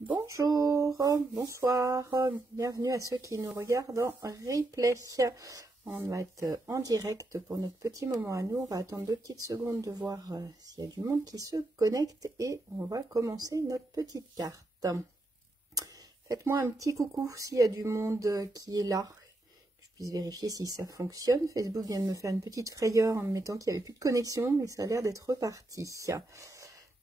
Bonjour, bonsoir, bienvenue à ceux qui nous regardent en replay. On va être en direct pour notre petit moment à nous. On va attendre 2 petites secondes de voir s'il y a du monde qui se connecte et on va commencer notre petite carte. Faites-moi un petit coucou s'il y a du monde qui est là, que je puisse vérifier si ça fonctionne. Facebook vient de me faire une petite frayeur en me mettant qu'il n'y avait plus de connexion, mais ça a l'air d'être reparti.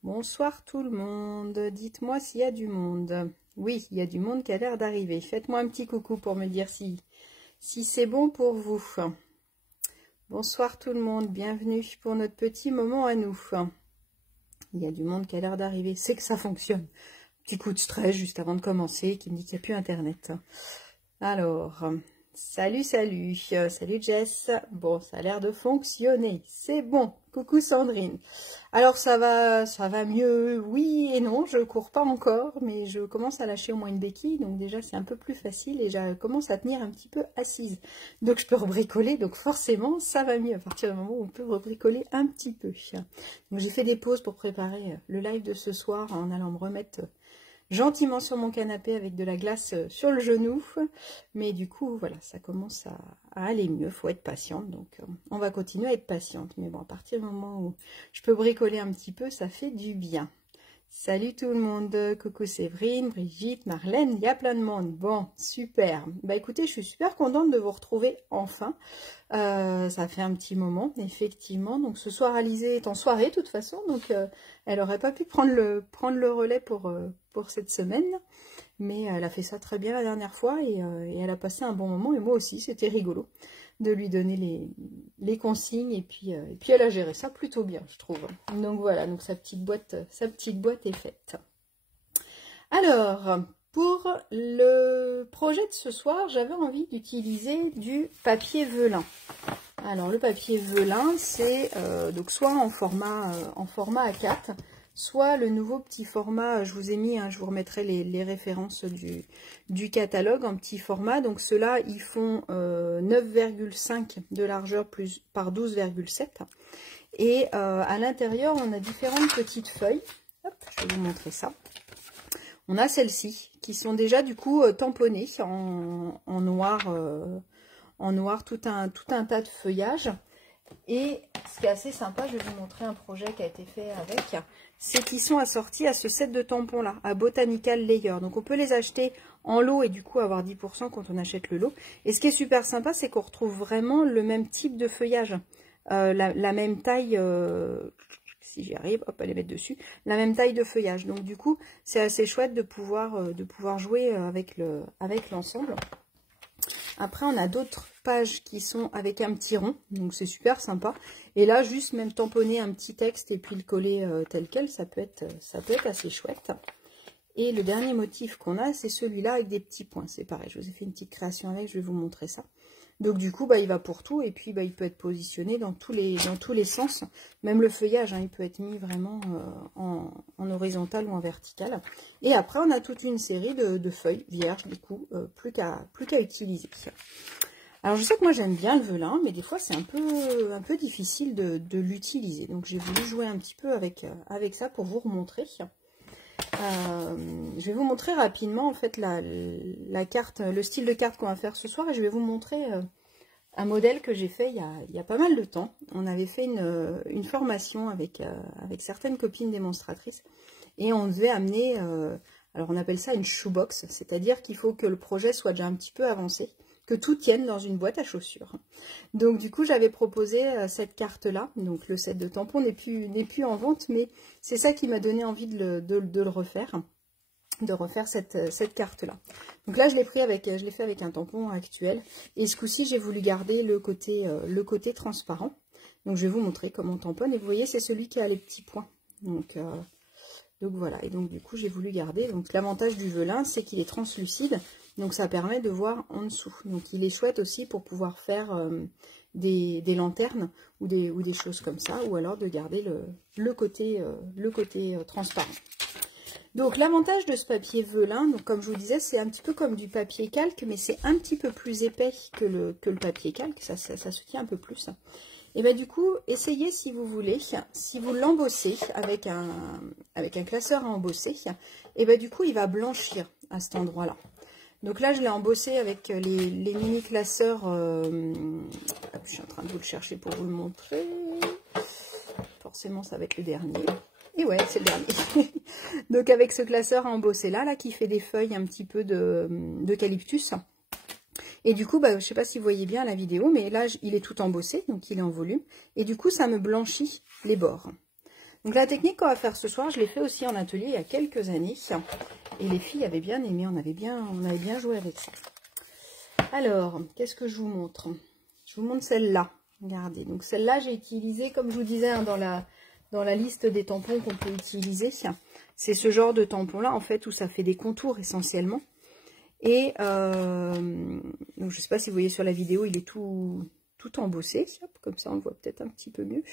Bonsoir tout le monde, dites-moi s'il y a du monde. Oui, il y a du monde qui a l'air d'arriver. Faites-moi un petit coucou pour me dire si c'est bon pour vous. Bonsoir tout le monde, bienvenue pour notre petit moment à nous. Il y a du monde qui a l'air d'arriver, c'est que ça fonctionne. Petit coup de stress juste avant de commencer qui me dit qu'il n'y a plus internet. Alors, salut, salut Jess. Bon, ça a l'air de fonctionner, c'est bon. Coucou Sandrine. Alors ça va mieux, oui et non, je cours pas encore, mais je commence à lâcher au moins une béquille, donc déjà c'est un peu plus facile et je commence à tenir un petit peu assise. Donc je peux rebricoler, donc forcément ça va mieux à partir du moment où on peut rebricoler un petit peu. Donc j'ai fait des pauses pour préparer le live de ce soir en allant me remettre gentiment sur mon canapé avec de la glace sur le genou, mais du coup voilà, ça commence à aller mieux, faut être patiente, donc on va continuer à être patiente, mais bon, à partir du moment où je peux bricoler un petit peu, ça fait du bien. Salut tout le monde, coucou Séverine, Brigitte, Marlène, il y a plein de monde. Bon, super. Bah écoutez, je suis super contente de vous retrouver enfin. Ça fait un petit moment, effectivement. Donc ce soir, Alizée est en soirée de toute façon, donc elle n'aurait pas pu prendre le relais pour cette semaine. Mais elle a fait ça très bien la dernière fois et elle a passé un bon moment. Et moi aussi, c'était rigolo de lui donner les consignes et puis elle a géré ça plutôt bien, je trouve. Donc voilà, donc sa petite boîte est faite. Alors, pour le projet de ce soir, j'avais envie d'utiliser du papier velin. Alors le papier velin, c'est donc soit en format A4, soit le nouveau petit format, je vous ai mis, je vous remettrai les références du catalogue en petit format. Donc ceux-là, ils font 9,5 de largeur par 12,7. Et à l'intérieur, on a différentes petites feuilles. Hop, je vais vous montrer ça. On a celles-ci, qui sont déjà du coup tamponnées en noir, tout un tas de feuillage. Et ce qui est assez sympa, je vais vous montrer un projet qui a été fait avec, c'est qu'ils sont assortis à ce set de tampons là, à Botanical Layer. Donc on peut les acheter en lot et du coup avoir 10% quand on achète le lot. Et ce qui est super sympa, c'est qu'on retrouve vraiment le même type de feuillage, la même taille, si j'y arrive, hop, à les mettre dessus, la même taille de feuillage. Donc du coup, c'est assez chouette de pouvoir jouer avec l'ensemble. Après, on a d'autres pages qui sont avec un petit rond, donc c'est super sympa. Et là, juste même tamponner un petit texte et puis le coller tel quel, ça peut être assez chouette. Et le dernier motif qu'on a, c'est celui-là avec des petits points. C'est pareil, je vous ai fait une petite création avec, je vais vous montrer ça. Donc du coup, bah, il va pour tout et puis bah, il peut être positionné dans tous les sens. Même le feuillage, il peut être mis vraiment en horizontal ou en vertical. Et après, on a toute une série de feuilles vierges, du coup, plus qu'à utiliser. Alors je sais que moi j'aime bien le velin, mais des fois c'est un peu difficile de l'utiliser. Donc j'ai voulu jouer un petit peu avec ça pour vous remontrer. Je vais vous montrer rapidement en fait la carte, le style de carte qu'on va faire ce soir, et je vais vous montrer un modèle que j'ai fait il y a pas mal de temps. On avait fait une formation avec certaines copines démonstratrices et on devait amener, alors on appelle ça une shoebox, c'est-à-dire qu'il faut que le projet soit déjà un petit peu avancé, que tout tienne dans une boîte à chaussures. Donc du coup j'avais proposé cette carte là, donc le set de tampons n'est plus en vente, mais c'est ça qui m'a donné envie de le refaire, de refaire cette carte là. Donc là je l'ai fait avec un tampon actuel, et ce coup-ci j'ai voulu garder le côté transparent. Donc je vais vous montrer comment on tamponne, et vous voyez c'est celui qui a les petits points. Donc voilà, et donc du coup j'ai voulu garder. Donc l'avantage du velin, c'est qu'il est translucide, donc ça permet de voir en dessous. Donc il est chouette aussi pour pouvoir faire des lanternes ou des choses comme ça, ou alors de garder le côté transparent. Donc l'avantage de ce papier velin, donc comme je vous disais, c'est un petit peu comme du papier calque, mais c'est un petit peu plus épais que le papier calque, ça se tient un peu plus. Et bien du coup, essayez si vous voulez, si vous l'embossez avec un classeur à embosser, et bien du coup il va blanchir à cet endroit-là. Donc là je l'ai embossé avec les mini classeurs, je suis en train de vous le chercher pour vous le montrer, forcément ça va être le dernier. Et ouais, c'est le dernier. Donc avec ce classeur à embosser là qui fait des feuilles un petit peu d'eucalyptus. Et du coup, bah, je ne sais pas si vous voyez bien la vidéo, mais là, il est tout embossé, donc il est en volume. Et du coup, ça me blanchit les bords. Donc la technique qu'on va faire ce soir, je l'ai fait aussi en atelier il y a quelques années. Et les filles avaient bien aimé, on avait bien joué avec ça. Alors, qu'est-ce que je vous montre? Je vous montre celle-là. Regardez, donc celle-là, j'ai utilisé, comme je vous disais, hein, dans la liste des tampons qu'on peut utiliser. C'est ce genre de tampon-là, en fait, où ça fait des contours essentiellement. Et donc je ne sais pas si vous voyez sur la vidéo, il est tout embossé, comme ça on le voit peut-être un petit peu mieux.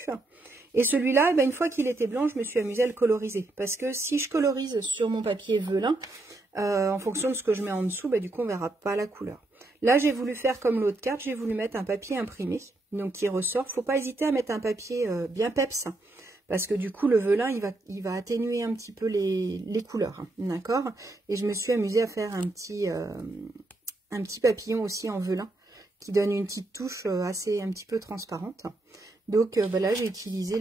Et celui-là, une fois qu'il était blanc, je me suis amusée à le coloriser. Parce que si je colorise sur mon papier velin, en fonction de ce que je mets en dessous, du coup on ne verra pas la couleur. Là j'ai voulu faire comme l'autre carte, j'ai voulu mettre un papier imprimé, donc qui ressort. Il ne faut pas hésiter à mettre un papier bien peps. Parce que du coup, le velin, il va atténuer un petit peu les couleurs. Hein, d'accord? Et je me suis amusée à faire un petit papillon aussi en velin, qui donne une petite touche un petit peu transparente. Donc là, j'ai utilisé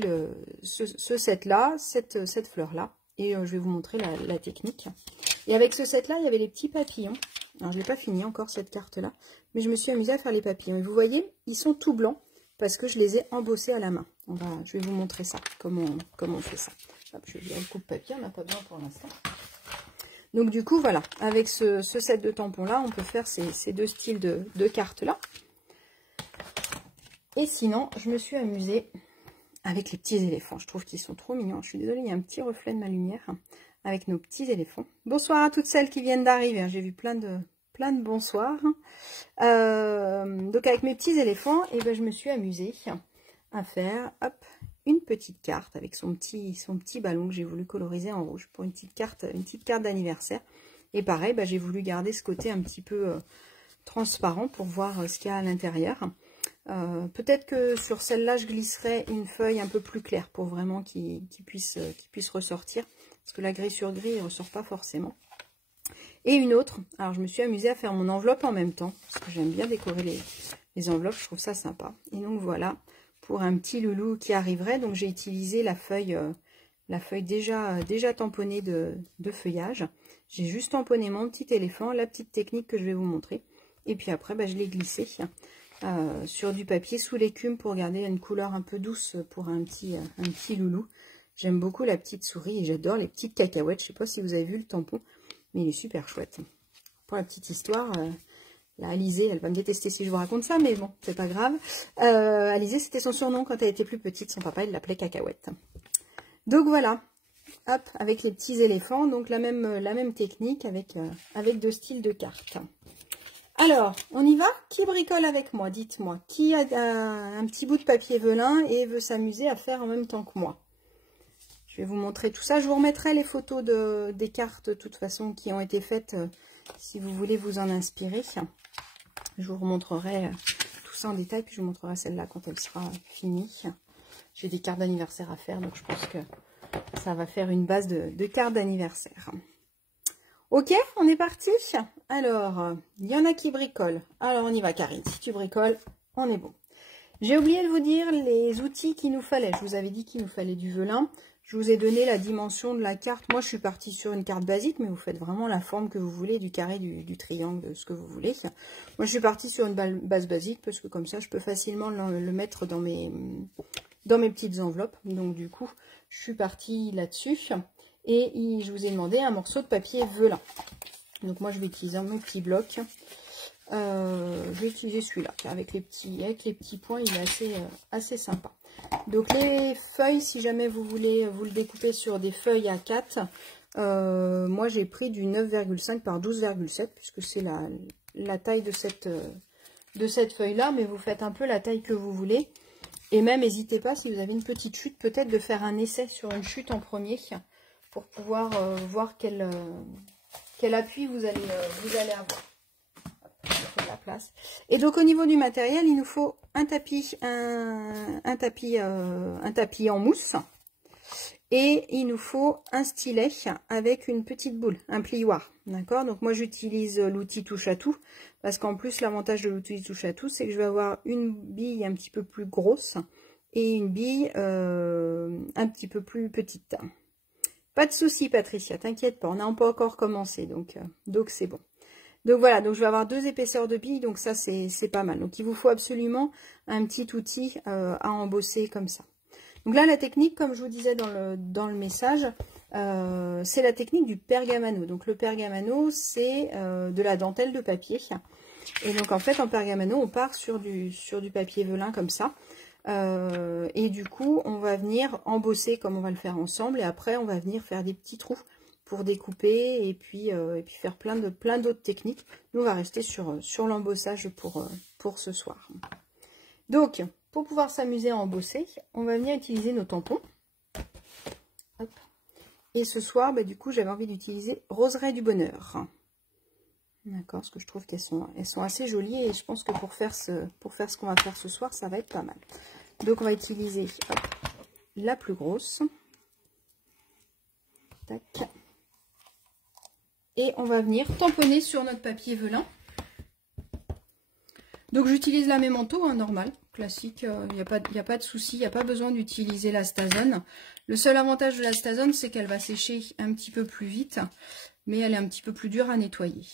ce set-là, cette fleur-là. Et je vais vous montrer la technique. Et avec ce set-là, il y avait les petits papillons. Alors, je n'ai pas fini encore cette carte-là. Mais je me suis amusée à faire les papillons. Et vous voyez, ils sont tout blancs. Parce que je les ai embossés à la main. Je vais vous montrer ça, comment on fait ça. Hop, je vais virer le coupe-papier, on n'a pas besoin pour l'instant. Donc du coup, voilà, avec ce set de tampons-là, on peut faire ces deux styles de cartes-là. Et sinon, je me suis amusée avec les petits éléphants. Je trouve qu'ils sont trop mignons. Je suis désolée, il y a un petit reflet de ma lumière avec nos petits éléphants. Bonsoir à toutes celles qui viennent d'arriver. J'ai vu plein de bonsoirs. Donc avec mes petits éléphants, je me suis amusée à faire une petite carte avec son petit ballon que j'ai voulu coloriser en rouge pour une petite carte d'anniversaire. Et pareil, j'ai voulu garder ce côté un petit peu transparent pour voir ce qu'il y a à l'intérieur. Peut-être que sur celle-là, je glisserai une feuille un peu plus claire pour vraiment qu'il puisse ressortir. Parce que la gris sur gris, il ne ressort pas forcément. Et une autre, alors je me suis amusée à faire mon enveloppe en même temps, parce que j'aime bien décorer les enveloppes, je trouve ça sympa. Et donc voilà, pour un petit loulou qui arriverait, donc j'ai utilisé la feuille déjà tamponnée de feuillage. J'ai juste tamponné mon petit éléphant, la petite technique que je vais vous montrer. Et puis après, je l'ai glissé sur du papier sous l'écume pour garder une couleur un peu douce pour un petit loulou. J'aime beaucoup la petite souris et j'adore les petites cacahuètes. Je ne sais pas si vous avez vu le tampon. Mais il est super chouette. Pour la petite histoire, là, Alizée, elle va me détester si je vous raconte ça, mais bon, c'est pas grave. Alizée, c'était son surnom quand elle était plus petite. Son papa, il l'appelait Cacahuète. Donc voilà, hop, avec les petits éléphants. Donc la même technique avec deux styles de cartes. Alors, on y va? Qui bricole avec moi? Dites-moi. Qui a un petit bout de papier velin et veut s'amuser à faire en même temps que moi? Je vais vous montrer tout ça. Je vous remettrai les photos des cartes, de toute façon, qui ont été faites, si vous voulez vous en inspirer. Je vous remontrerai tout ça en détail, puis je vous montrerai celle-là quand elle sera finie. J'ai des cartes d'anniversaire à faire, donc je pense que ça va faire une base de cartes d'anniversaire. Ok, on est parti. Alors, il y en a qui bricolent. Alors, on y va, Karine. Si tu bricoles, on est bon. J'ai oublié de vous dire les outils qu'il nous fallait. Je vous avais dit qu'il nous fallait du velin. Je vous ai donné la dimension de la carte. Moi, je suis partie sur une carte basique, mais vous faites vraiment la forme que vous voulez, du carré, du triangle, de ce que vous voulez. Moi, je suis partie sur une base basique, parce que comme ça, je peux facilement le mettre dans mes petites enveloppes. Donc, du coup, je suis partie là-dessus. Et je vous ai demandé un morceau de papier velin. Donc, moi, je vais utiliser mes petits blocs. Je vais utiliser celui-là, avec les petits points, il est assez sympa. Donc les feuilles, si jamais vous voulez vous le découper sur des feuilles A4, moi j'ai pris du 9,5 par 12,7 puisque c'est la taille de cette feuille-là, mais vous faites un peu la taille que vous voulez. Et même n'hésitez pas, si vous avez une petite chute, peut-être de faire un essai sur une chute en premier pour pouvoir voir quel appui vous allez avoir. De la place. Et donc au niveau du matériel, il nous faut un tapis en mousse. Et il nous faut un stylet avec une petite boule, un plioir. D'accord? Donc moi j'utilise l'outil touche à tout. Parce qu'en plus l'avantage de l'outil touche à tout, c'est que je vais avoir une bille un petit peu plus grosse. Et une bille un petit peu plus petite. Pas de souci Patricia, t'inquiète pas, on n'a pas encore commencé, donc c'est bon. Donc voilà, donc je vais avoir 2 épaisseurs de billes, donc ça c'est pas mal. Donc il vous faut absolument un petit outil à embosser comme ça. Donc là la technique, comme je vous disais dans le message, c'est la technique du pergamano. Donc le pergamano c'est de la dentelle de papier. Et donc en fait en pergamano on part sur du papier velin comme ça. Et du coup on va venir embosser comme on va le faire ensemble, et après on va venir faire des petits trous pour découper et puis faire plein d'autres techniques. Nous on va rester sur l'embossage pour ce soir. Donc pour pouvoir s'amuser à embosser, on va venir utiliser nos tampons. Hop. Et ce soir bah, du coup j'avais envie d'utiliser Roseraie du Bonheur. D'accord, parce que je trouve qu'elles sont assez jolies, et je pense que pour faire ce qu'on va faire ce soir, ça va être pas mal. Donc on va utiliser hop, la plus grosse. Tac. Et on va venir tamponner sur notre papier velin. Donc j'utilise la Memento, hein, normal, classique, il n'y a pas de souci, il n'y a pas besoin d'utiliser la Stazone. Le seul avantage de la Stazone, c'est qu'elle va sécher un petit peu plus vite, mais elle est un petit peu plus dure à nettoyer.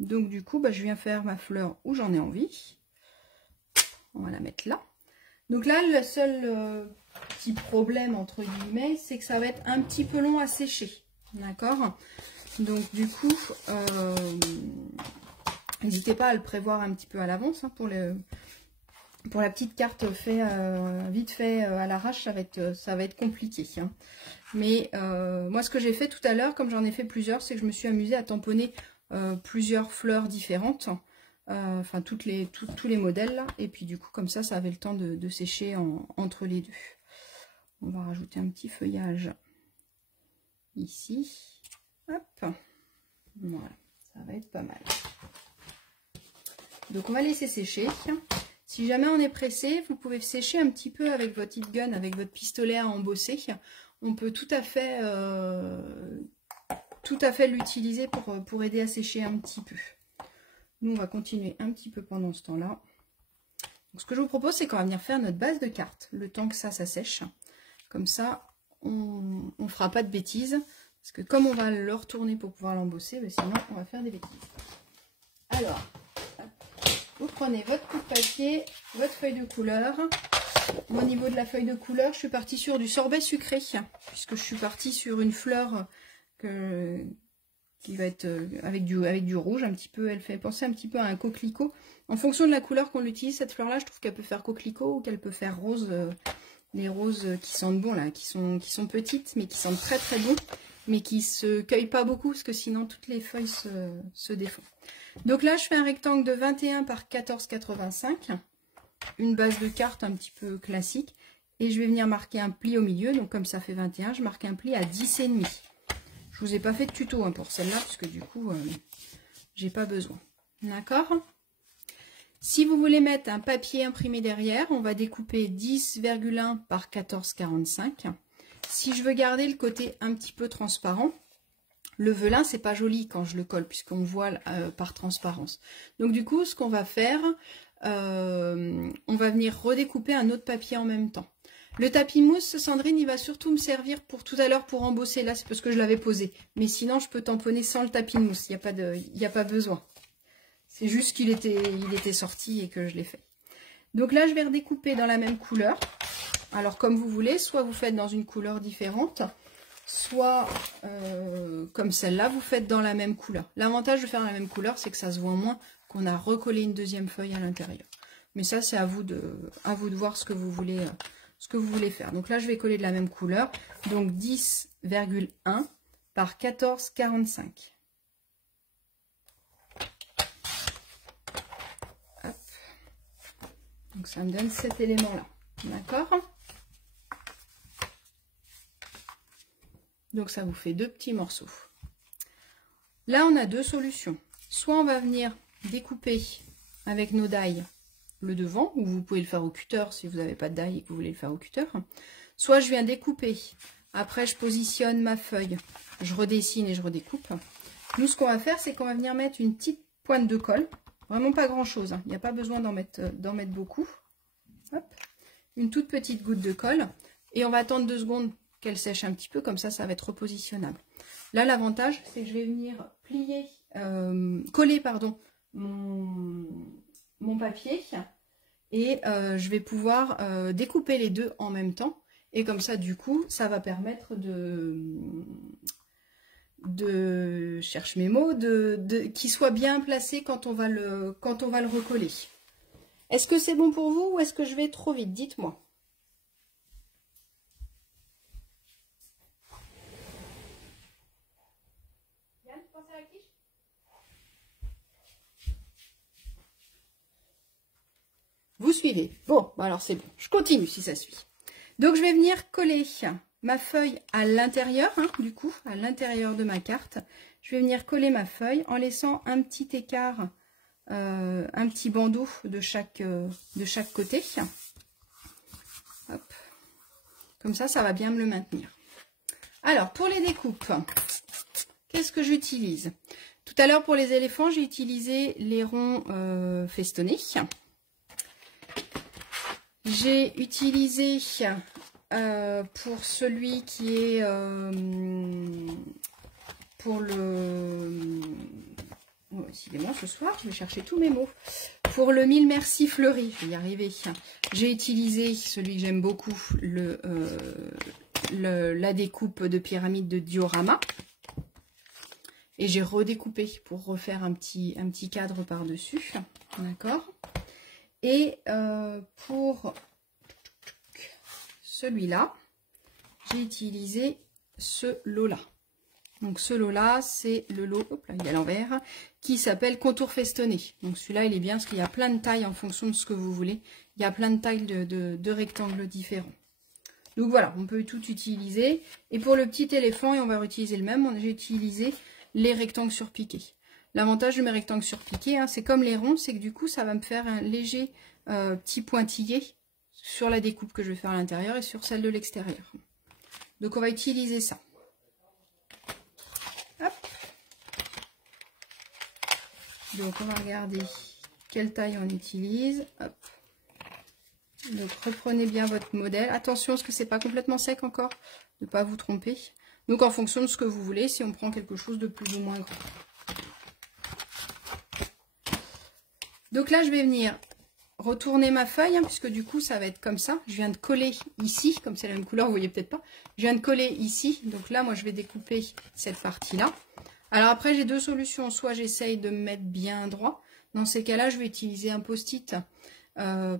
Donc du coup, bah, je viens faire ma fleur où j'en ai envie. On va la mettre là. Donc là, le seul petit problème, entre guillemets, c'est que ça va être un petit peu long à sécher. D'accord? Donc du coup, n'hésitez pas à le prévoir un petit peu à l'avance. Hein, pour la petite carte vite fait à l'arrache, ça va être compliqué. Hein. Mais moi, ce que j'ai fait tout à l'heure, comme j'en ai fait plusieurs, c'est que je me suis amusée à tamponner plusieurs fleurs différentes, enfin tous les modèles là, et puis du coup comme ça avait le temps de sécher entre les deux. On va rajouter un petit feuillage ici, hop, voilà, ça va être pas mal. Donc on va laisser sécher. Si jamais on est pressé, vous pouvez sécher un petit peu avec votre heat gun, avec votre pistolet à embosser. On peut tout à fait l'utiliser pour aider à sécher un petit peu. Nous, on va continuer un petit peu pendant ce temps-là. Ce que je vous propose, c'est qu'on va venir faire notre base de cartes, le temps que ça sèche. Comme ça, on ne fera pas de bêtises. Parce que comme on va le retourner pour pouvoir l'embosser, ben sinon, on va faire des bêtises. Alors, vous prenez votre coup de papier, votre feuille de couleur. Moi, au niveau de la feuille de couleur, je suis partie sur du sorbet sucré. Puisque je suis partie sur une fleur qui va être avec du rouge un petit peu. Elle fait penser un petit peu à un coquelicot. En fonction de la couleur qu'on utilise, cette fleur là, je trouve qu'elle peut faire coquelicot ou qu'elle peut faire rose. Les roses qui sentent bon là, qui sont petites mais qui sentent très très bon, mais qui se cueillent pas beaucoup parce que sinon toutes les feuilles se défont. Donc là je fais un rectangle de 21 par 14,85, une base de carte un petit peu classique, et je vais venir marquer un pli au milieu. Donc comme ça fait 21, je marque un pli à 10,5. Je vous ai pas fait de tuto hein, pour celle-là, parce que du coup, j'ai pas besoin. D'accord? Si vous voulez mettre un papier imprimé derrière, on va découper 10,1 par 14,45. Si je veux garder le côté un petit peu transparent, le velin, c'est pas joli quand je le colle, puisqu'on voit par transparence. Donc du coup, ce qu'on va faire, on va venir redécouper un autre papier en même temps. Le tapis mousse, Sandrine, il va surtout me servir pour tout à l'heure pour embosser. Là, c'est parce que je l'avais posé. Mais sinon, je peux tamponner sans le tapis mousse. Il n'y a pas besoin. C'est juste qu'il était sorti et que je l'ai fait. Donc là, je vais redécouper dans la même couleur. Alors, comme vous voulez, soit vous faites dans une couleur différente, soit comme celle-là, vous faites dans la même couleur. L'avantage de faire dans la même couleur, c'est que ça se voit moins qu'on a recollé une deuxième feuille à l'intérieur. Mais ça, c'est à vous de voir ce que vous voulez faire. Donc là, je vais coller de la même couleur. Donc 10,1 par 14,45. Donc ça me donne cet élément-là. D'accord? Donc ça vous fait 2 petits morceaux. Là, on a 2 solutions. Soit on va venir découper avec nos die le devant, ou vous pouvez le faire au cutter si vous n'avez pas de die et que vous voulez le faire au cutter. Soit je viens découper, après je positionne ma feuille, je redessine et je redécoupe. Nous, ce qu'on va faire, c'est qu'on va venir mettre une petite pointe de colle. Vraiment pas grand-chose, hein. Il n'y a pas besoin d'en mettre beaucoup. Hop. Une toute petite goutte de colle. Et on va attendre 2 secondes qu'elle sèche un petit peu, comme ça va être repositionnable. Là, l'avantage, c'est que je vais venir plier, coller, pardon, mon papier. Et je vais pouvoir découper les deux en même temps. Et comme ça, du coup, ça va permettre de cherche mes mots, qu'il soit bien placé quand on va le recoller. Est-ce que c'est bon pour vous ou est-ce que je vais trop vite? Dites-moi. Yann, tu penses à la quiche? Vous suivez. Bon, alors c'est bon. Je continue si ça suit. Donc je vais venir coller ma feuille à l'intérieur, hein, du coup, à l'intérieur de ma carte. Je vais venir coller ma feuille en laissant un petit écart, un petit bandeau de chaque côté. Hop. Comme ça, ça va bien me le maintenir. Alors, pour les découpes, qu'est-ce que j'utilise? Tout à l'heure, pour les éléphants, j'ai utilisé les ronds festonnés. J'ai utilisé pour celui qui est pour le... Oh, décidément, ce soir, je vais chercher tous mes mots. Pour le mille merci fleuri, je vais y arriver. J'ai utilisé celui que j'aime beaucoup, la découpe de pyramide de diorama. Et j'ai redécoupé pour refaire un petit cadre par-dessus. D'accord. Et pour celui-là, j'ai utilisé ce lot-là. Donc ce lot-là, c'est le lot, hop là, il est à l'envers, qui s'appelle contour festonné. Donc celui-là, il est bien parce qu'il y a plein de tailles en fonction de ce que vous voulez. Il y a plein de tailles de rectangles différents. Donc voilà, on peut tout utiliser. Et pour le petit éléphant, et on va réutiliser le même, j'ai utilisé les rectangles surpiqués. L'avantage de mes rectangles surpiqués, hein, c'est comme les ronds, c'est que du coup, ça va me faire un léger petit pointillé sur la découpe que je vais faire à l'intérieur et sur celle de l'extérieur. Donc on va utiliser ça. Hop. Donc on va regarder quelle taille on utilise. Hop. Donc reprenez bien votre modèle. Attention parce que c'est pas complètement sec encore, ne pas vous tromper. Donc en fonction de ce que vous voulez, si on prend quelque chose de plus ou moins grand. Donc là je vais venir retourner ma feuille, hein, puisque du coup ça va être comme ça. Je viens de coller ici, comme c'est la même couleur, vous voyez peut-être pas. Je viens de coller ici, donc là moi je vais découper cette partie-là. Alors après j'ai deux solutions, soit j'essaye de me mettre bien droit. Dans ces cas-là je vais utiliser un post-it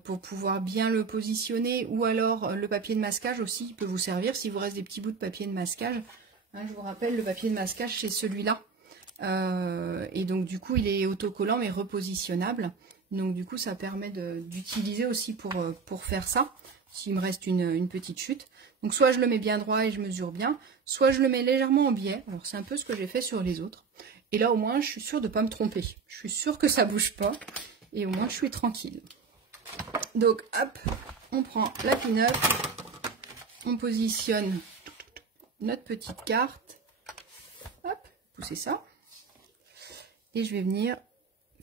pour pouvoir bien le positionner, ou alors le papier de masquage aussi, il peut vous servir si vous reste des petits bouts de papier de masquage. Hein, je vous rappelle, le papier de masquage c'est celui-là. Et donc du coup il est autocollant mais repositionnable. Donc du coup ça permet d'utiliser aussi pour faire ça, s'il me reste une petite chute. Donc soit je le mets bien droit et je mesure bien, soit je le mets légèrement en biais. Alors c'est un peu ce que j'ai fait sur les autres. Et là au moins je suis sûre de ne pas me tromper. Je suis sûre que ça bouge pas. Et au moins je suis tranquille. Donc hop, on prend la pin-up, on positionne notre petite carte. Hop, poussez ça. Et je vais venir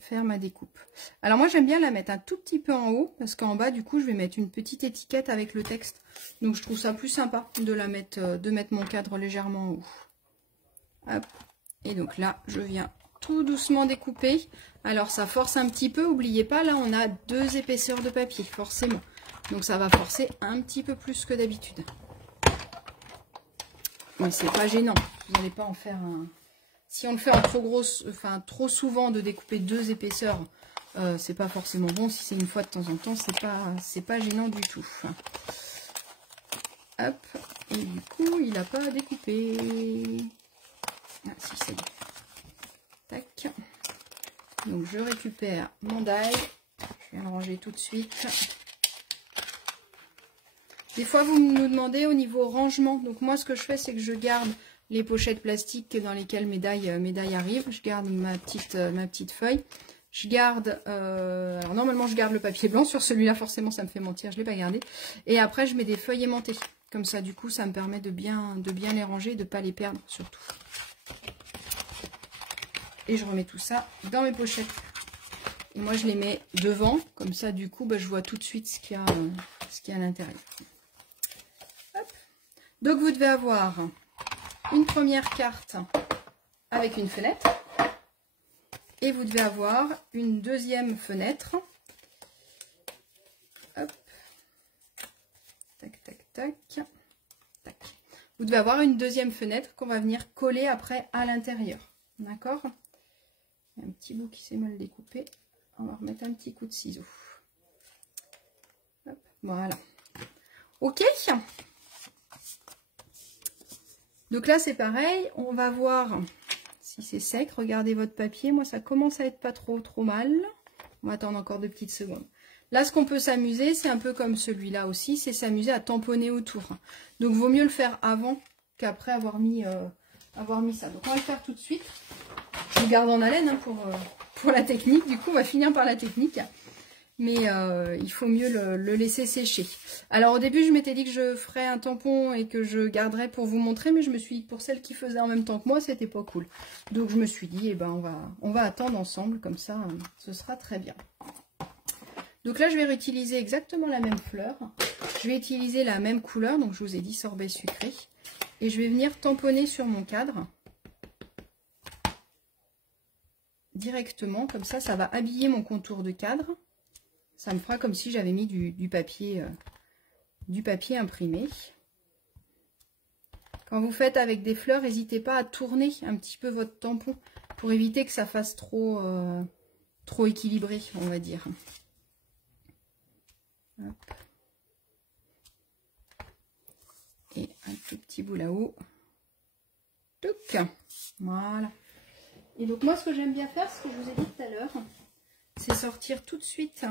faire ma découpe. Alors moi j'aime bien la mettre un tout petit peu en haut, parce qu'en bas du coup je vais mettre une petite étiquette avec le texte. Donc je trouve ça plus sympa de mettre mon cadre légèrement en haut. Hop. Et donc là je viens tout doucement découper. Alors ça force un petit peu, n'oubliez pas, là on a 2 épaisseurs de papier forcément. Donc ça va forcer un petit peu plus que d'habitude. Mais c'est pas gênant, vous n'allez pas en faire un... Si on le fait en trop souvent de découper 2 épaisseurs, c'est pas forcément bon. Si c'est une fois de temps en temps, c'est pas gênant du tout. Hop, et du coup, il n'a pas découpé. Ah si, c'est bon. Tac. Donc je récupère mon die. Je vais le ranger tout de suite. Des fois, vous nous demandez au niveau rangement. Donc moi, ce que je fais, c'est que je garde les pochettes plastiques dans lesquelles mes die arrivent. Je garde ma petite feuille. je garde, alors normalement je garde le papier blanc, sur celui-là forcément ça me fait mentir, je ne l'ai pas gardé. Et après je mets des feuilles aimantées, comme ça du coup ça me permet de bien les ranger, de ne pas les perdre surtout. Et je remets tout ça dans mes pochettes. Et moi je les mets devant, comme ça du coup je vois tout de suite ce qu'il y a à l'intérieur. Donc vous devez avoir une première carte avec une fenêtre. Et vous devez avoir une deuxième fenêtre. Hop. Tac, tac, tac. Tac. Vous devez avoir une deuxième fenêtre qu'on va venir coller après à l'intérieur. D'accord? Il y a un petit bout qui s'est mal découpé. On va remettre un petit coup de ciseau. Hop. Voilà. Ok. Donc là, c'est pareil. On va voir... Si c'est sec, regardez votre papier. Moi, ça commence à être pas trop mal. On va attendre encore 2 petites secondes. Là, ce qu'on peut s'amuser, c'est un peu comme celui-là aussi, c'est s'amuser à tamponner autour. Donc, vaut mieux le faire avant qu'après avoir mis ça. Donc, on va le faire tout de suite. Je vous garde en haleine hein, pour la technique. Du coup, on va finir par la technique. Mais il faut mieux le laisser sécher. Alors au début je m'étais dit que je ferais un tampon et que je garderais pour vous montrer, mais je me suis dit que pour celles qui faisaient en même temps que moi, c'était pas cool. Donc je me suis dit, eh ben on va attendre ensemble, comme ça ce sera très bien. Donc là je vais réutiliser exactement la même fleur. Je vais utiliser la même couleur, donc je vous ai dit sorbet sucré. Et je vais venir tamponner sur mon cadre. Directement, comme ça, ça va habiller mon contour de cadre. Ça me fera comme si j'avais mis du papier imprimé. Quand vous faites avec des fleurs, n'hésitez pas à tourner un petit peu votre tampon pour éviter que ça fasse trop équilibré, on va dire. Hop. Et un tout petit bout là-haut. Voilà. Et donc moi, ce que j'aime bien faire, ce que je vous ai dit tout à l'heure, c'est sortir tout de suite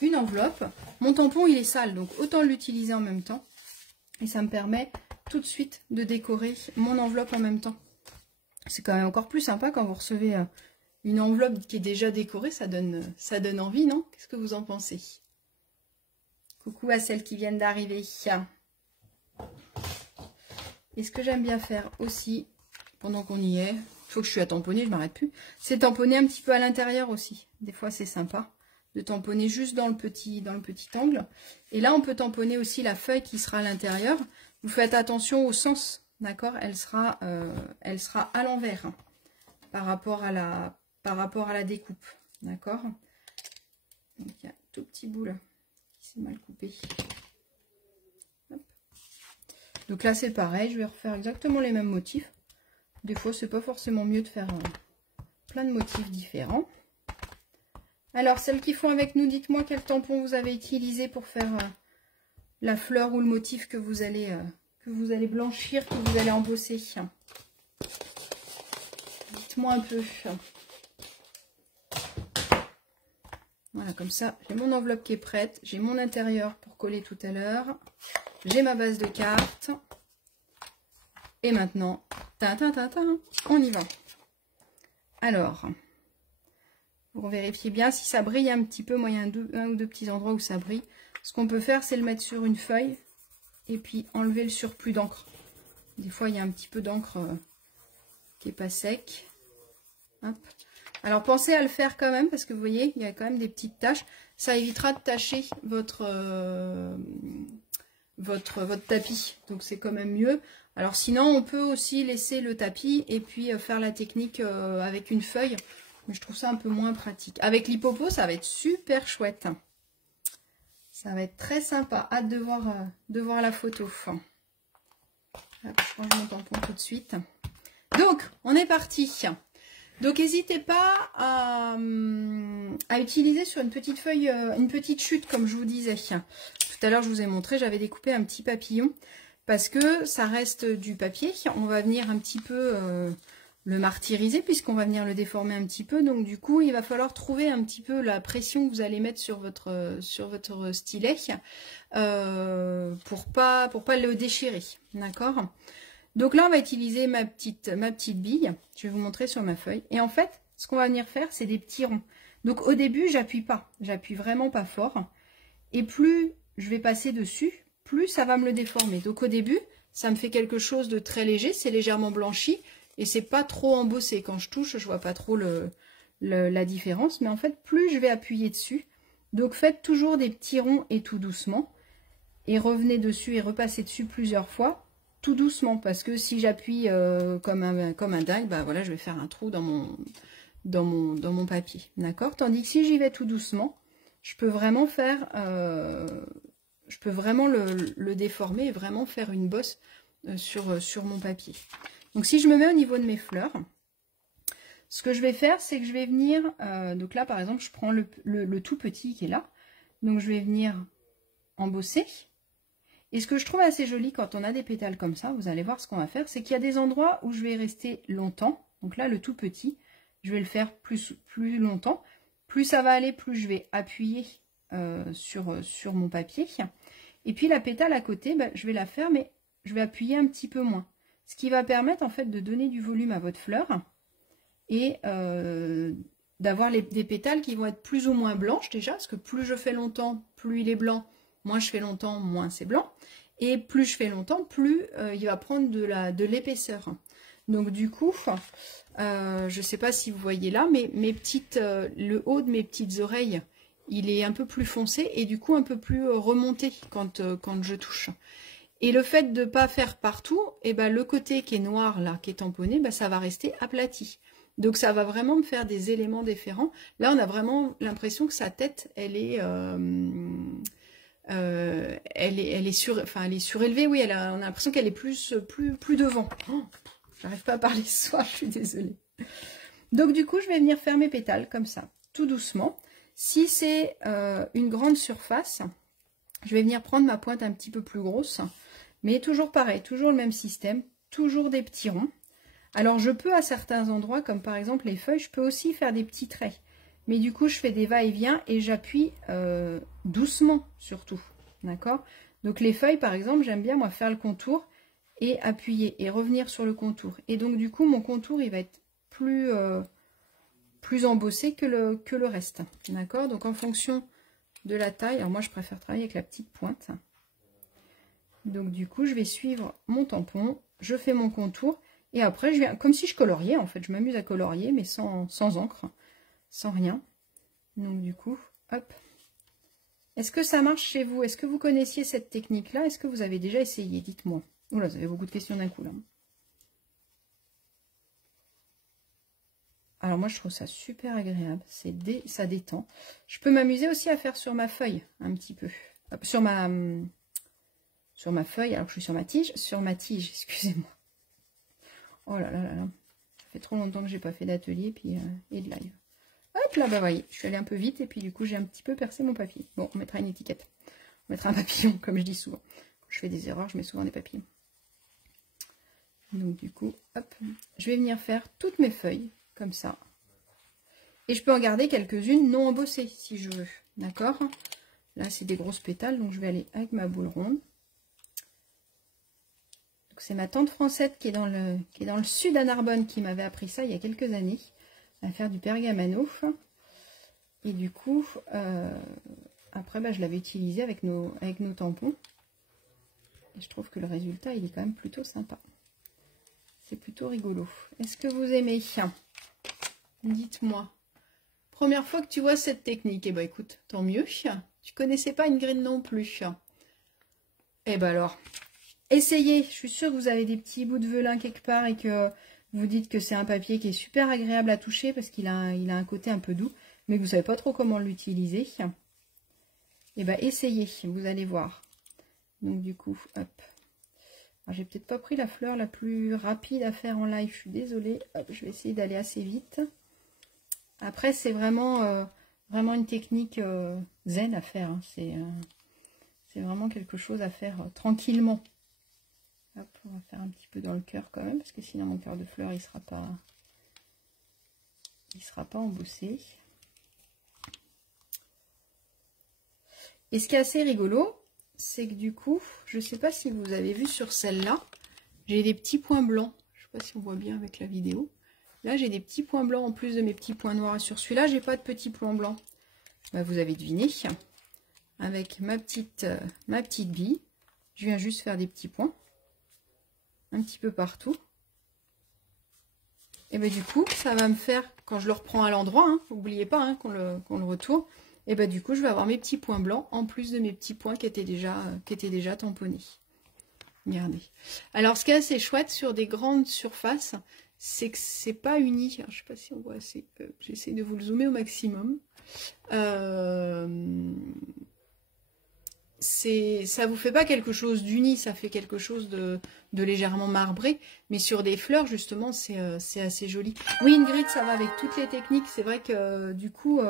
une enveloppe. Mon tampon il est sale, donc autant l'utiliser en même temps. Et ça me permet tout de suite de décorer mon enveloppe en même temps. C'est quand même encore plus sympa quand vous recevez une enveloppe qui est déjà décorée, ça donne envie, non? Qu'est-ce que vous en pensez? Coucou à celles qui viennent d'arriver. Et ce que j'aime bien faire aussi, pendant qu'on y est, il faut que je suis à tamponner, je m'arrête plus, c'est tamponner un petit peu à l'intérieur aussi. Des fois c'est sympa de tamponner juste dans le petit angle. Et là, on peut tamponner aussi la feuille qui sera à l'intérieur. Vous faites attention au sens, d'accord? Elle sera à l'envers hein, par rapport à la découpe, d'accord? Donc, il y a un tout petit bout là qui s'est mal coupé. Hop. Donc là, c'est pareil. Je vais refaire exactement les mêmes motifs. Des fois, c'est pas forcément mieux de faire plein de motifs différents. Alors, celles qui font avec nous, dites-moi quel tampon vous avez utilisé pour faire la fleur ou le motif que vous allez blanchir, que vous allez embosser. Dites-moi un peu. Voilà, comme ça, j'ai mon enveloppe qui est prête. J'ai mon intérieur pour coller tout à l'heure. J'ai ma base de cartes. Et maintenant, on y va. Alors... Pour vérifier bien si ça brille un petit peu. Moi, il y a un ou deux petits endroits où ça brille. Ce qu'on peut faire, c'est le mettre sur une feuille et puis enlever le surplus d'encre. Des fois, il y a un petit peu d'encre qui n'est pas sec. Hop. Alors, pensez à le faire quand même parce que vous voyez, il y a quand même des petites taches. Ça évitera de tacher votre tapis. Donc, c'est quand même mieux. Alors, sinon, on peut aussi laisser le tapis et puis faire la technique avec une feuille. Mais je trouve ça un peu moins pratique. Avec l'hippopo, ça va être super chouette. Ça va être très sympa. Hâte de voir la photo. Hop, je change mon tampon tout de suite. Donc, on est parti. Donc, n'hésitez pas à utiliser sur une petite feuille, une petite chute, comme je vous disais. Tout à l'heure, je vous ai montré, j'avais découpé un petit papillon. Parce que ça reste du papier. On va venir un petit peu... le martyriser puisqu'on va venir le déformer un petit peu. Donc du coup, il va falloir trouver un petit peu la pression que vous allez mettre sur votre stylet pour pas le déchirer. D'accord? Donc là, on va utiliser ma petite bille. Je vais vous montrer sur ma feuille. Et en fait, ce qu'on va venir faire, c'est des petits ronds. Donc au début, j'appuie pas, j'appuie vraiment pas fort. Et plus je vais passer dessus, plus ça va me le déformer. Donc au début, ça me fait quelque chose de très léger, c'est légèrement blanchi et c'est pas trop embossé. Quand je touche, je vois pas trop la différence. Mais en fait, plus je vais appuyer dessus, donc faites toujours des petits ronds et tout doucement. Et revenez dessus et repassez dessus plusieurs fois, tout doucement. Parce que si j'appuie comme un dingue, bah voilà, je vais faire un trou dans mon papier. D'accord? Tandis que si j'y vais tout doucement, je peux vraiment faire... je peux vraiment le déformer et vraiment faire une bosse sur mon papier. Donc si je me mets au niveau de mes fleurs, ce que je vais faire, c'est que je vais venir, donc là par exemple, je prends le tout petit qui est là, donc je vais venir embosser. Et ce que je trouve assez joli quand on a des pétales comme ça, vous allez voir ce qu'on va faire, c'est qu'il y a des endroits où je vais rester longtemps. Donc là, le tout petit, je vais le faire plus longtemps. Plus ça va aller, plus je vais appuyer sur mon papier. Et puis la pétale à côté, ben, je vais la faire, mais je vais appuyer un petit peu moins. Ce qui va permettre en fait de donner du volume à votre fleur et d'avoir des pétales qui vont être plus ou moins blanches déjà, parce que plus je fais longtemps, plus il est blanc, moins je fais longtemps, moins c'est blanc. Et plus je fais longtemps, plus il va prendre de l'épaisseur. Donc du coup, je ne sais pas si vous voyez là, mais le haut de mes petites oreilles, il est un peu plus foncé et du coup un peu plus remonté quand je touche. Et le fait de ne pas faire partout, et ben, le côté qui est noir là, qui est tamponné, ben, ça va rester aplati. Donc ça va vraiment me faire des éléments différents. Là, on a vraiment l'impression que sa tête, elle est surélevée. Oui, on a l'impression qu'elle est plus devant. Oh, j'arrive pas à parler ce soir, je suis désolée. Donc du coup, je vais venir faire mes pétales comme ça, tout doucement. Si c'est une grande surface, je vais venir prendre ma pointe un petit peu plus grosse. Mais toujours pareil, toujours le même système, toujours des petits ronds. Alors je peux à certains endroits, comme par exemple les feuilles, je peux aussi faire des petits traits. Mais du coup, je fais des va-et-vient et j'appuie doucement surtout. D'accord? Donc les feuilles, par exemple, j'aime bien moi faire le contour et appuyer et revenir sur le contour. Et donc du coup, mon contour, il va être plus embossé que le reste. D'accord? Donc en fonction de la taille, alors moi je préfère travailler avec la petite pointe. Donc du coup, je vais suivre mon tampon, je fais mon contour. Et après, je viens, comme si je coloriais, en fait, je m'amuse à colorier, mais sans encre, sans rien. Donc du coup, hop. Est-ce que ça marche chez vous? Est-ce que vous connaissiez cette technique-là? Est-ce que vous avez déjà essayé? Dites-moi. Oula, vous avez beaucoup de questions d'un coup, là. Alors moi, je trouve ça super agréable. Ça détend. Je peux m'amuser aussi à faire sur ma feuille, un petit peu. Hop, sur ma feuille, alors que je suis sur ma tige, excusez-moi. Oh là là là là, ça fait trop longtemps que j'ai pas fait d'atelier et de live. Hop là, bah voyez, je suis allée un peu vite et puis du coup j'ai un petit peu percé mon papier. Bon, on mettra une étiquette. On mettra un papillon, comme je dis souvent. Quand je fais des erreurs, je mets souvent des papillons. Donc du coup, hop, je vais venir faire toutes mes feuilles, comme ça. Et je peux en garder quelques-unes non embossées, si je veux. D'accord? Là, c'est des grosses pétales, donc je vais aller avec ma boule ronde. C'est ma tante Francette qui est dans le sud à Narbonne qui m'avait appris ça il y a quelques années, à faire du pergamano. Et du coup, après, bah, je l'avais utilisé avec nos tampons. Et je trouve que le résultat, il est quand même plutôt sympa. C'est plutôt rigolo. Est-ce que vous aimez? Dites-moi. Première fois que tu vois cette technique? Eh ben écoute, tant mieux. Tu connaissais pas Ingrid non plus. Eh ben alors... essayez, je suis sûre que vous avez des petits bouts de velin quelque part et que vous dites que c'est un papier qui est super agréable à toucher parce qu'il a un côté un peu doux, mais que vous ne savez pas trop comment l'utiliser. Et bien essayez, vous allez voir. Donc du coup, hop. J'ai peut-être pas pris la fleur la plus rapide à faire en live, je suis désolée. Hop, je vais essayer d'aller assez vite. Après, c'est vraiment une technique zen à faire. Hein. C'est vraiment quelque chose à faire tranquillement. Hop, on va faire un petit peu dans le cœur quand même, parce que sinon mon cœur de fleur, il sera pas embossé. Et ce qui est assez rigolo, c'est que du coup, je ne sais pas si vous avez vu sur celle-là, j'ai des petits points blancs. Je ne sais pas si on voit bien avec la vidéo. Là, j'ai des petits points blancs en plus de mes petits points noirs. Et sur celui-là, j'ai pas de petits points blancs. Bah, vous avez deviné. Avec ma petite bille, je viens juste faire des petits points. Un petit peu partout. Et bien du coup, ça va me faire, quand je le reprends à l'endroit, n'oubliez pas qu'on le retourne, et bien du coup, je vais avoir mes petits points blancs en plus de mes petits points qui étaient déjà tamponnés. Regardez. Alors, ce qui est assez chouette sur des grandes surfaces, c'est que c'est pas uni. Alors, je sais pas si on voit assez. J'essaie de vous le zoomer au maximum. Ça vous fait pas quelque chose d'uni, ça fait quelque chose de légèrement marbré, mais sur des fleurs justement c'est assez joli. Oui Ingrid, ça va avec toutes les techniques, c'est vrai que du coup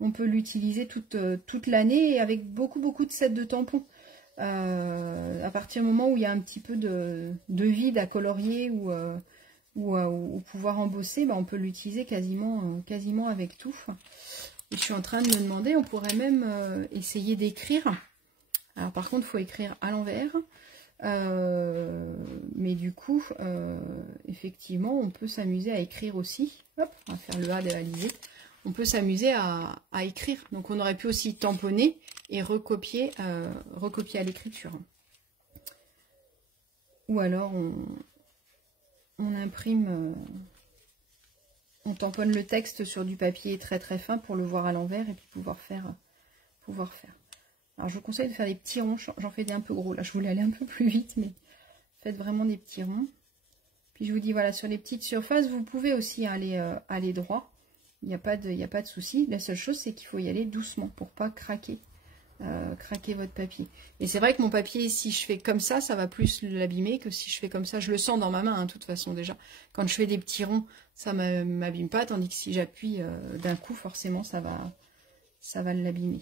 on peut l'utiliser toute l'année et avec beaucoup de sets de tampons. À partir du moment où il y a un petit peu de vide à colorier ou pouvoir embosser, bah, on peut l'utiliser quasiment avec tout. Et je suis en train de me demander, on pourrait même essayer d'écrire. Alors par contre, il faut écrire à l'envers. Mais du coup, effectivement, on peut s'amuser à écrire aussi. Hop, on va faire le A dévalisé. On peut s'amuser à écrire. Donc on aurait pu aussi tamponner et recopier à l'écriture. Ou alors on imprime, on tamponne le texte sur du papier très fin pour le voir à l'envers et puis pouvoir faire. Alors je vous conseille de faire des petits ronds, j'en fais des un peu gros, là je voulais aller un peu plus vite, mais faites vraiment des petits ronds. Puis je vous dis, voilà, sur les petites surfaces, vous pouvez aussi aller droit, il n'y a pas de souci. La seule chose, c'est qu'il faut y aller doucement pour pas craquer votre papier. Et c'est vrai que mon papier, si je fais comme ça va plus l'abîmer que si je fais comme ça. Je le sens dans ma main, de toute façon déjà. Quand je fais des petits ronds, ça m'abîme pas, tandis que si j'appuie d'un coup, forcément, ça va l'abîmer.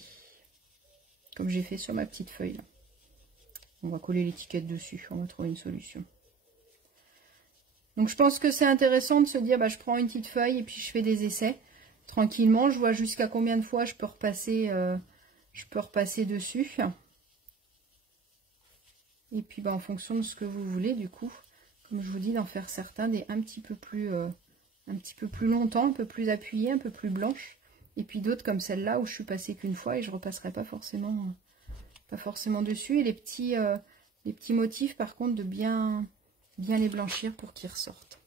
Comme j'ai fait sur ma petite feuille là. On va coller l'étiquette dessus, on va trouver une solution. Donc je pense que c'est intéressant de se dire, bah, je prends une petite feuille et puis je fais des essais tranquillement. Je vois jusqu'à combien de fois je peux repasser dessus. Et puis bah, en fonction de ce que vous voulez, du coup, comme je vous dis, d'en faire certains des un petit peu plus longtemps, un peu plus appuyés, un peu plus blanches. Et puis d'autres comme celle-là où je suis passée qu'une fois et je repasserai pas forcément dessus. Et les petits motifs par contre de bien les blanchir pour qu'ils ressortent.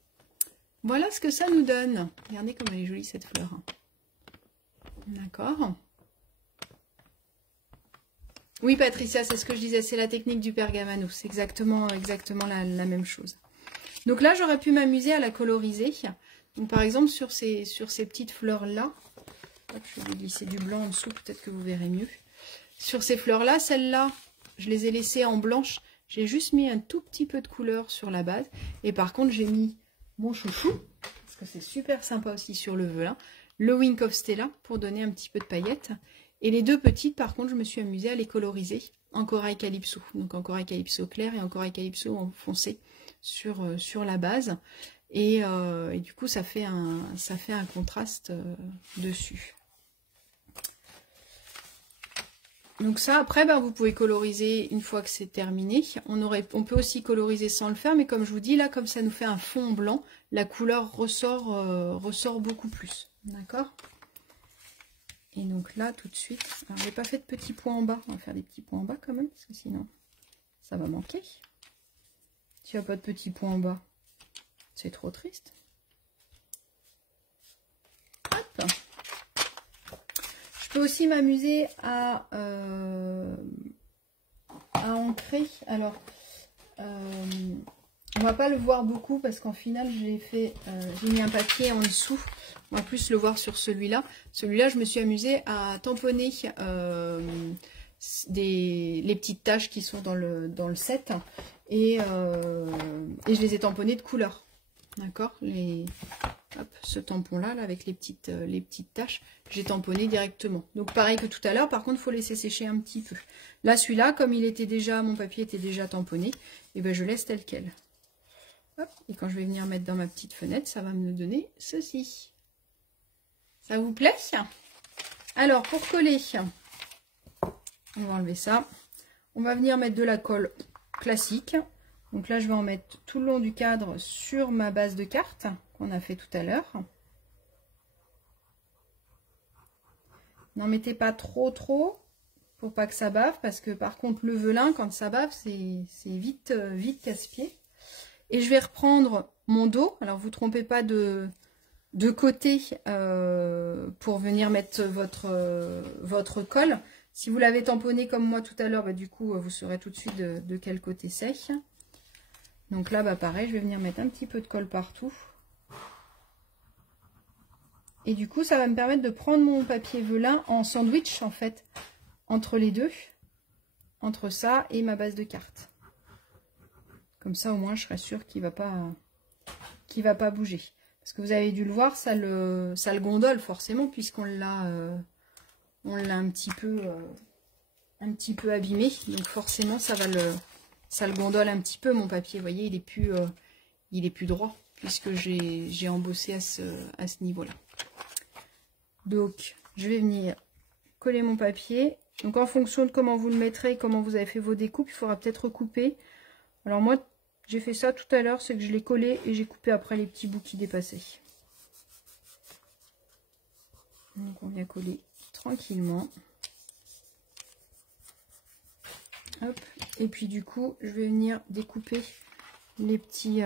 Voilà ce que ça nous donne. Regardez comme elle est jolie cette fleur. D'accord. Oui Patricia, c'est ce que je disais, c'est la technique du pergamano. C'est exactement la même chose. Donc là j'aurais pu m'amuser à la coloriser. Donc par exemple sur ces petites fleurs là. Je vais glisser du blanc en dessous, peut-être que vous verrez mieux. Sur ces fleurs-là, celles-là, je les ai laissées en blanche. J'ai juste mis un tout petit peu de couleur sur la base. Et par contre, j'ai mis mon chouchou, parce que c'est super sympa aussi sur le velin, le Wink of Stella, pour donner un petit peu de paillettes. Et les deux petites, par contre, je me suis amusée à les coloriser en corail calypso. Donc en corail calypso clair et en corail calypso en foncé sur la base. Et du coup, ça fait un contraste dessus. Donc ça, après, ben, vous pouvez coloriser une fois que c'est terminé. On peut aussi coloriser sans le faire, mais comme je vous dis, là, comme ça nous fait un fond blanc, la couleur ressort beaucoup plus. D'accord? Et donc là, tout de suite, alors j'ai pas fait de petits points en bas. On va faire des petits points en bas quand même, parce que sinon, ça va manquer. S'il n'y a pas de petits points en bas, c'est trop triste. Hop. Je peux aussi m'amuser à ancrer. Alors, on va pas le voir beaucoup parce qu'en final, j'ai mis un papier en dessous. On va plus le voir sur celui-là. Celui-là, je me suis amusée à tamponner les petites taches qui sont dans le set. Et je les ai tamponnées de couleur. D'accord, ce tampon-là, là, avec les petites taches, j'ai tamponné directement. Donc pareil que tout à l'heure, par contre, il faut laisser sécher un petit peu. Là, celui-là, comme mon papier était déjà tamponné, et ben je laisse tel quel. Hop, et quand je vais venir mettre dans ma petite fenêtre, ça va me donner ceci. Ça vous plaît? Alors, pour coller, on va enlever ça. On va venir mettre de la colle classique. Donc là, je vais en mettre tout le long du cadre sur ma base de carte. qu'on a fait tout à l'heure. N'en mettez pas trop pour pas que ça bave, parce que par contre le velin, quand ça bave, c'est vite casse-pied. Et je vais reprendre mon dos. Alors vous trompez pas de côté pour venir mettre votre colle. Si vous l'avez tamponné comme moi tout à l'heure, bah, du coup vous saurez tout de suite de quel côté c'est. Donc là bah pareil, je vais venir mettre un petit peu de colle partout. Et du coup ça va me permettre de prendre mon papier velin en sandwich en fait, entre les deux, entre ça et ma base de carte. Comme ça au moins je serai sûre qu'il va pas bouger. Parce que vous avez dû le voir, ça le gondole forcément, puisqu'on l'a un petit peu abîmé. Donc forcément ça le gondole un petit peu mon papier. Vous voyez, il est plus droit, puisque j'ai embossé à ce niveau-là. Donc je vais venir coller mon papier. Donc en fonction de comment vous le mettrez, comment vous avez fait vos découpes, il faudra peut-être recouper. Alors moi, j'ai fait ça tout à l'heure, c'est que je l'ai collé et j'ai coupé après les petits bouts qui dépassaient. Donc on vient coller tranquillement. Hop. Et puis du coup, je vais venir découper les petits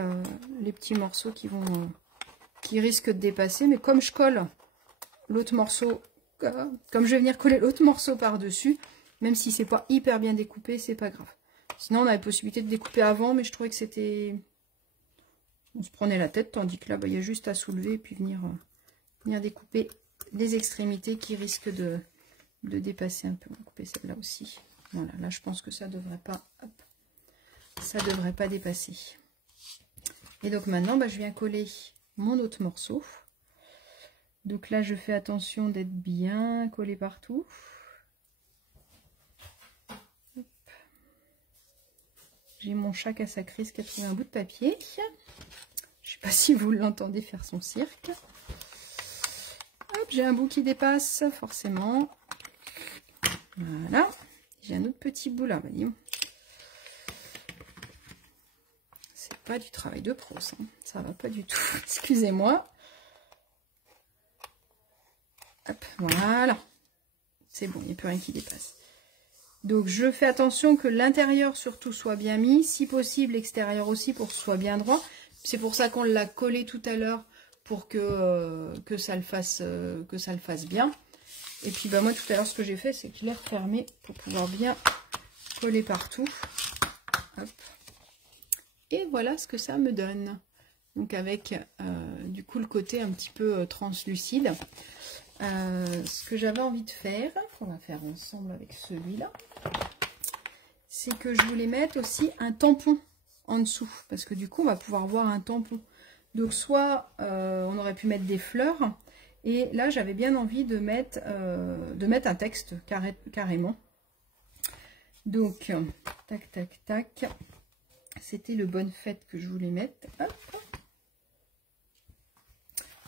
morceaux qui risquent de dépasser. Mais comme je colle l'autre morceau, comme je vais venir coller l'autre morceau par-dessus, même si c'est pas hyper bien découpé, c'est pas grave. Sinon, on a la possibilité de découper avant, mais je trouvais que c'était... On se prenait la tête, tandis que là, bah, il y a juste à soulever et puis venir découper les extrémités qui risquent de dépasser un peu. On va couper celle-là aussi. Voilà, là, je pense que ça devrait pas... Hop, ça devrait pas dépasser. Et donc maintenant, bah, je viens coller mon autre morceau. Donc là, je fais attention d'être bien collé partout. J'ai mon chat Cassacris qui a trouvé un bout de papier. Je ne sais pas si vous l'entendez faire son cirque. Hop, j'ai un bout qui dépasse, forcément. Voilà. J'ai un autre petit bout là, voyez. C'est pas du travail de pro, ça. Ça va pas du tout. Excusez-moi. Hop, voilà. C'est bon, il n'y a plus rien qui dépasse. Donc je fais attention que l'intérieur surtout soit bien mis, si possible l'extérieur aussi pour que ce soit bien droit. C'est pour ça qu'on l'a collé tout à l'heure pour que ça le fasse bien. Et puis bah moi tout à l'heure ce que j'ai fait c'est que je l'ai refermé pour pouvoir bien coller partout. Hop. Et voilà ce que ça me donne. Donc avec du coup le côté un petit peu translucide. Ce que j'avais envie de faire, qu'on va faire ensemble avec celui-là, c'est que je voulais mettre aussi un tampon en dessous, parce que du coup on va pouvoir voir un tampon. Donc soit on aurait pu mettre des fleurs, et là j'avais bien envie de mettre un texte carrément. Donc tac tac tac, c'était le bonne fête que je voulais mettre. Hop.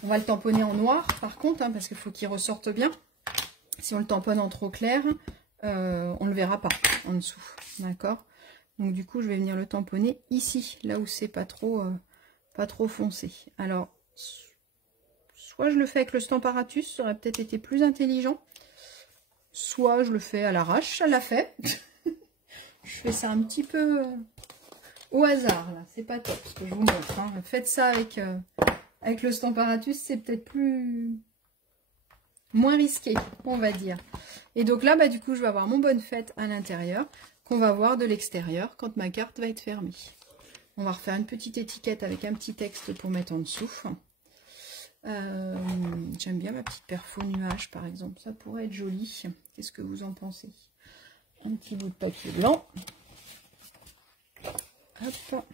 On va le tamponner en noir par contre, hein, parce qu'il faut qu'il ressorte bien. Si on le tamponne en trop clair, on ne le verra pas en dessous. D'accord? Donc du coup, je vais venir le tamponner ici, là où c'est pas trop foncé. Alors, soit je le fais avec le Stamparatus, ça aurait peut-être été plus intelligent. Soit je le fais à l'arrache, ça l'a fait. Je fais ça un petit peu au hasard, là. C'est pas top ce que je vous montre. Hein. Faites ça avec le Stamparatus, c'est peut-être moins risqué, on va dire. Et donc là, bah, du coup, je vais avoir mon bonne fête à l'intérieur, qu'on va voir de l'extérieur quand ma carte va être fermée. On va refaire une petite étiquette avec un petit texte pour mettre en dessous. J'aime bien ma petite perfo nuage, par exemple. Ça pourrait être joli. Qu'est-ce que vous en pensez? Un petit bout de papier blanc. Hop.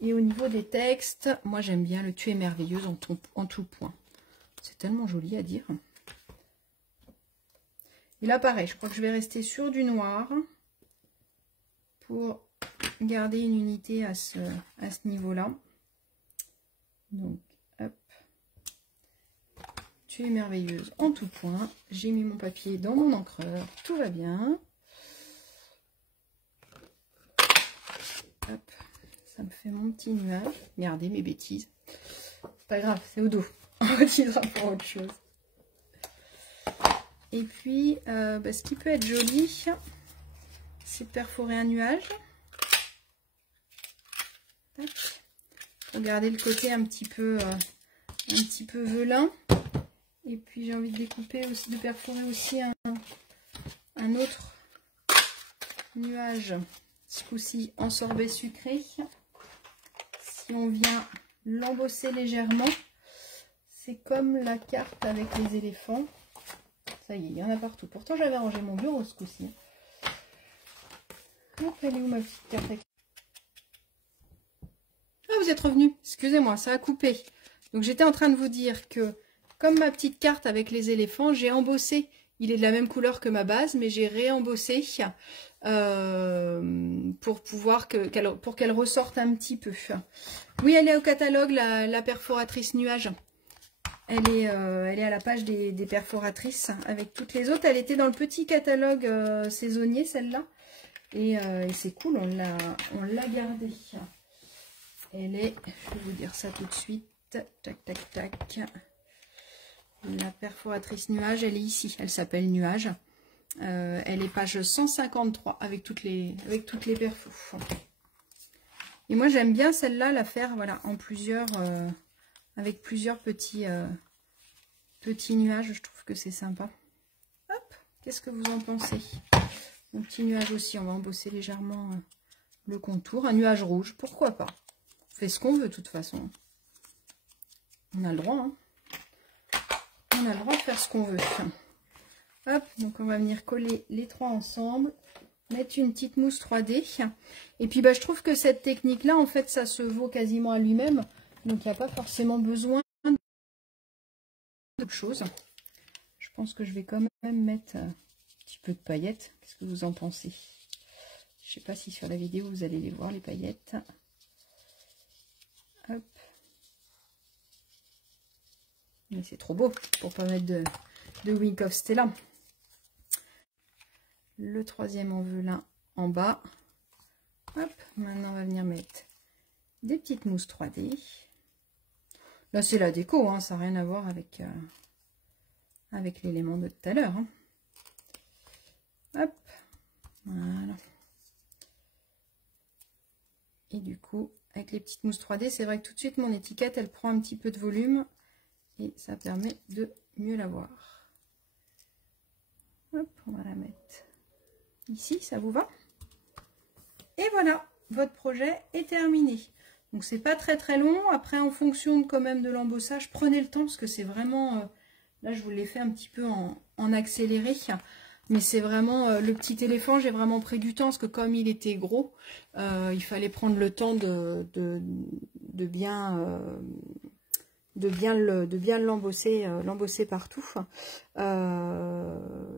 Et au niveau des textes, moi j'aime bien le Tu es merveilleuse en tout point. C'est tellement joli à dire. Et là pareil, je crois que je vais rester sur du noir pour garder une unité à ce niveau-là. Donc, hop. Tu es merveilleuse en tout point. J'ai mis mon papier dans mon encreur. Tout va bien. Hop. Ça me fait mon petit nuage. Regardez mes bêtises. C'est pas grave, c'est au dos. On utilisera pour autre chose. Et puis, ce qui peut être joli, c'est de perforer un nuage. Tac. Pour garder le côté un petit peu velin. Et puis j'ai envie de découper aussi, de perforer aussi un autre nuage, ce coup-ci en sorbet sucré. Si on vient l'embosser légèrement, c'est comme la carte avec les éléphants. Ça y est, il y en a partout. Pourtant j'avais rangé mon bureau ce coup-ci. Hop, elle est où ma petite carte? Ah, vous êtes revenu. Excusez-moi, ça a coupé. Donc j'étais en train de vous dire que comme ma petite carte avec les éléphants, j'ai embossé. Il est de la même couleur que ma base, mais j'ai réembossé pour pouvoir pour qu'elle ressorte un petit peu. Oui, elle est au catalogue, la perforatrice nuage. Elle est à la page des perforatrices avec toutes les autres. Elle était dans le petit catalogue saisonnier, celle-là. Et c'est cool, on l'a gardée. Elle est, je vais vous dire ça tout de suite. Tac, tac, tac. La perforatrice nuage, elle est ici. Elle s'appelle nuage. Elle est page 153 avec toutes les perfos. Et moi, j'aime bien celle-là, la faire voilà, en plusieurs, avec plusieurs petits nuages. Je trouve que c'est sympa. Hop, qu'est-ce que vous en pensez? Un petit nuage aussi, on va embosser légèrement le contour. Un nuage rouge, pourquoi pas? On fait ce qu'on veut de toute façon. On a le droit, hein. On a le droit de faire ce qu'on veut. Hop, donc on va venir coller les trois ensemble, mettre une petite mousse 3D. Et puis je trouve que cette technique-là, en fait, ça se vaut quasiment à lui-même. Donc il n'y a pas forcément besoin d'autre chose. Je pense que je vais quand même mettre un petit peu de paillettes. Qu'est-ce que vous en pensez? Je ne sais pas si sur la vidéo vous allez les voir, les paillettes. Hop. Mais c'est trop beau pour pas mettre de Wink of Stella. Le troisième en velin en bas. Hop, maintenant on va venir mettre des petites mousses 3D. Là c'est la déco, hein, ça n'a rien à voir avec, avec l'élément de tout à l'heure. Hein. Hop, voilà. Et du coup, avec les petites mousses 3D, c'est vrai que tout de suite mon étiquette, elle prend un petit peu de volume. Et ça permet de mieux la voir. Hop, on va la mettre ici, ça vous va? Et voilà, votre projet est terminé. Donc c'est pas très long. Après, en fonction quand même de l'embossage, prenez le temps parce que c'est vraiment... là, je vous l'ai fait un petit peu en accéléré. Mais c'est vraiment... le petit éléphant, j'ai vraiment pris du temps parce que comme il était gros, il fallait prendre le temps de bien... de bien l'embosser partout.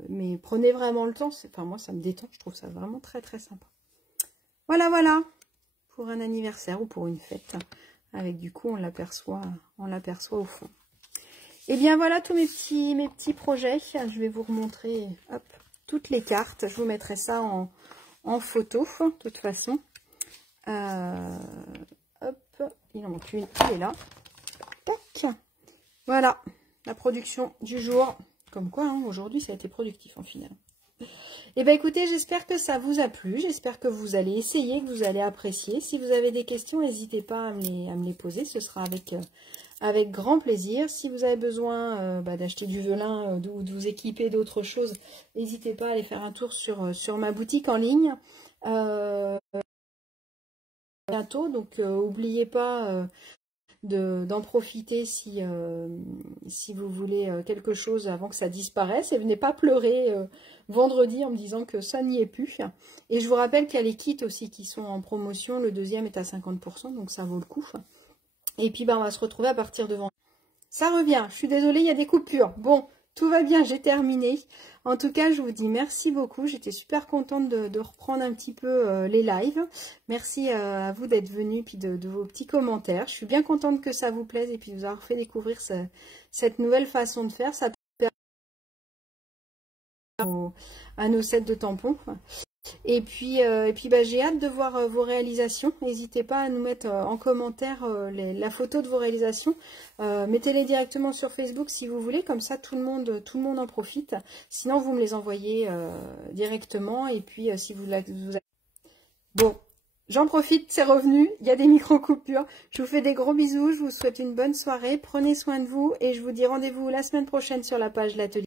Mais prenez vraiment le temps. Enfin, moi, ça me détend. Je trouve ça vraiment très sympa. Voilà, voilà. Pour un anniversaire ou pour une fête. Avec du coup, on l'aperçoit au fond. Et bien voilà tous mes petits projets. Je vais vous remontrer hop, toutes les cartes. Je vous mettrai ça en photo, de toute façon. Hop, il en manque une, elle est là. Tac. Voilà, la production du jour. Comme quoi, hein, aujourd'hui, ça a été productif en final. Et bien écoutez, j'espère que ça vous a plu. J'espère que vous allez essayer, que vous allez apprécier. Si vous avez des questions, n'hésitez pas à me les poser. Ce sera avec grand plaisir. Si vous avez besoin d'acheter du velin ou de vous équiper d'autres choses, n'hésitez pas à aller faire un tour sur ma boutique en ligne. Bientôt, donc n'oubliez pas... d'en profiter si vous voulez quelque chose avant que ça disparaisse et venez pas pleurer vendredi en me disant que ça n'y est plus. Et je vous rappelle qu'il y a les kits aussi qui sont en promotion, le deuxième est à 50% donc ça vaut le coup. Et puis on va se retrouver à partir de vendredi. Ça revient, je suis désolée, il y a des coupures. Bon, tout va bien, j'ai terminé. En tout cas, je vous dis merci beaucoup. J'étais super contente de reprendre un petit peu les lives. Merci à vous d'être venus, puis de vos petits commentaires. Je suis bien contente que ça vous plaise et puis vous avoir fait découvrir cette nouvelle façon de faire. Ça permet à nos sets de tampons. Et puis bah, j'ai hâte de voir vos réalisations. N'hésitez pas à nous mettre en commentaire la photo de vos réalisations. Mettez-les directement sur Facebook si vous voulez, comme ça tout le monde en profite. Sinon vous me les envoyez directement. Et puis si vous Bon, j'en profite, c'est revenu, il y a des micro-coupures. Je vous fais des gros bisous, je vous souhaite une bonne soirée, prenez soin de vous et je vous dis rendez-vous la semaine prochaine sur la page L'Atelier.